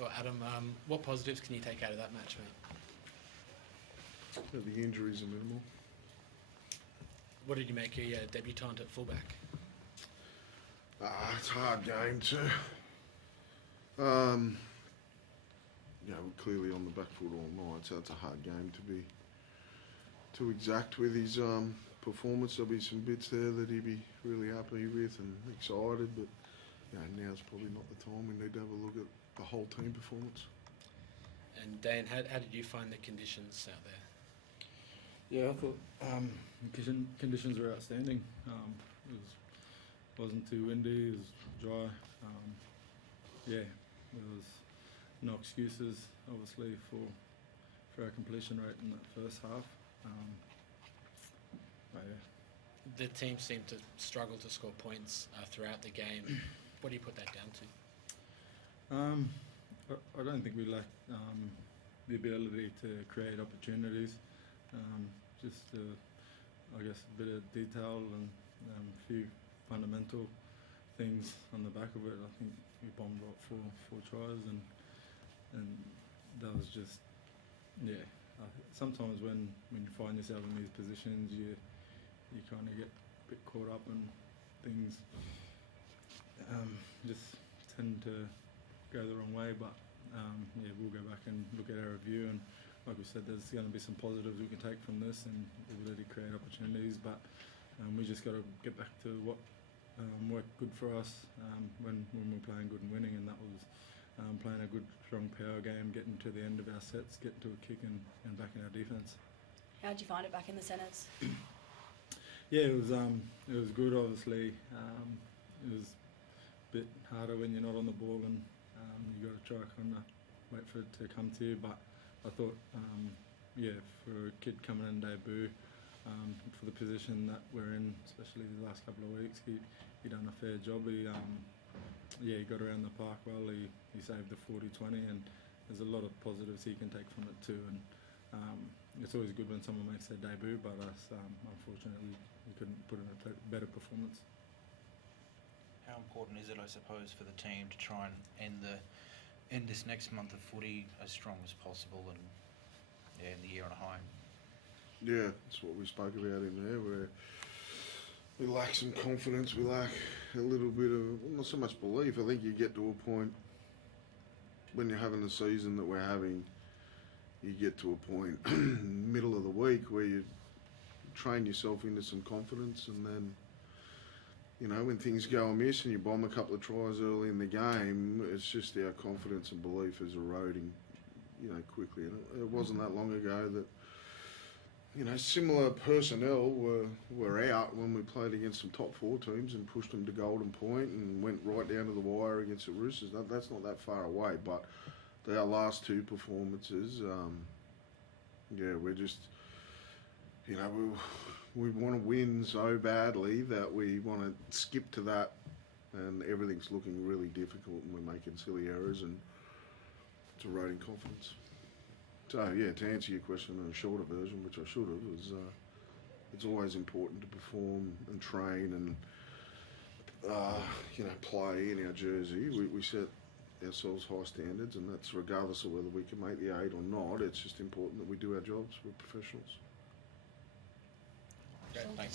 Well, Adam, what positives can you take out of that match, mate? The injuries are minimal. What did you make a debutant at fullback? It's a hard game too. We're clearly on the back foot all night, so it's a hard game to be too exact with his performance. There'll be some bits there that he'd be really happy with and excited, but now's probably not the time. We need to have a look at the whole team performance. And Dan, how did you find the conditions out there? Yeah, I thought conditions were outstanding. It wasn't too windy, it was dry. There was no excuses, obviously, for our completion rate in that first half. The team seemed to struggle to score points throughout the game. What do you put that down to? I don't think we lacked the ability to create opportunities. Just, I guess, a bit of detail and a few fundamental things on the back of it. I think we bombed out four tries, and that was just, sometimes when you find yourself in these positions, you kind of get a bit caught up in things. Just tend to go the wrong way, but we'll go back and look at our review, and like we said, there's going to be some positives we can take from this and the ability to create opportunities, but we just got to get back to what worked good for us when we're playing good and winning, and that was playing a good, strong power game, getting to the end of our sets, getting to a kick and back in our defence. How did you find it back in the centres? Yeah, it was good. Obviously, it was a bit harder when you're not on the ball, and you got to try kind of wait for it to come to you. But I thought, for a kid coming in debut, for the position that we're in, especially the last couple of weeks, he done a fair job. He got around the park well. He saved the 40-20, and there's a lot of positives he can take from it too. And it's always good when someone makes their debut, but us, unfortunately, we couldn't put in a better performance. How important is it, I suppose, for the team to try and end this next month of footy as strong as possible and in the year on a high? Yeah, that's what we spoke about in there, where we lack some confidence, we lack a little bit of, not so much belief. I think you get to a point when you're having the season that we're having, you get to a point middle of the week where you train yourself into some confidence, and then when things go amiss and you bomb a couple of tries early in the game, it's just our confidence and belief is eroding, quickly. And it wasn't that long ago that, similar personnel were out when we played against some top four teams and pushed them to golden point and went right down to the wire against the Roosters. That's not that far away, but our last two performances, we're just, we want to win so badly that we want to skip to that, and everything's looking really difficult, and we're making silly errors, and it's eroding confidence. So to answer your question in a shorter version, which I should have, is it's always important to perform and train and play in our jersey. We set ourselves high standards, and that's regardless of whether we can make the 8 or not. It's just important that we do our jobs. We're professionals. Great, thanks.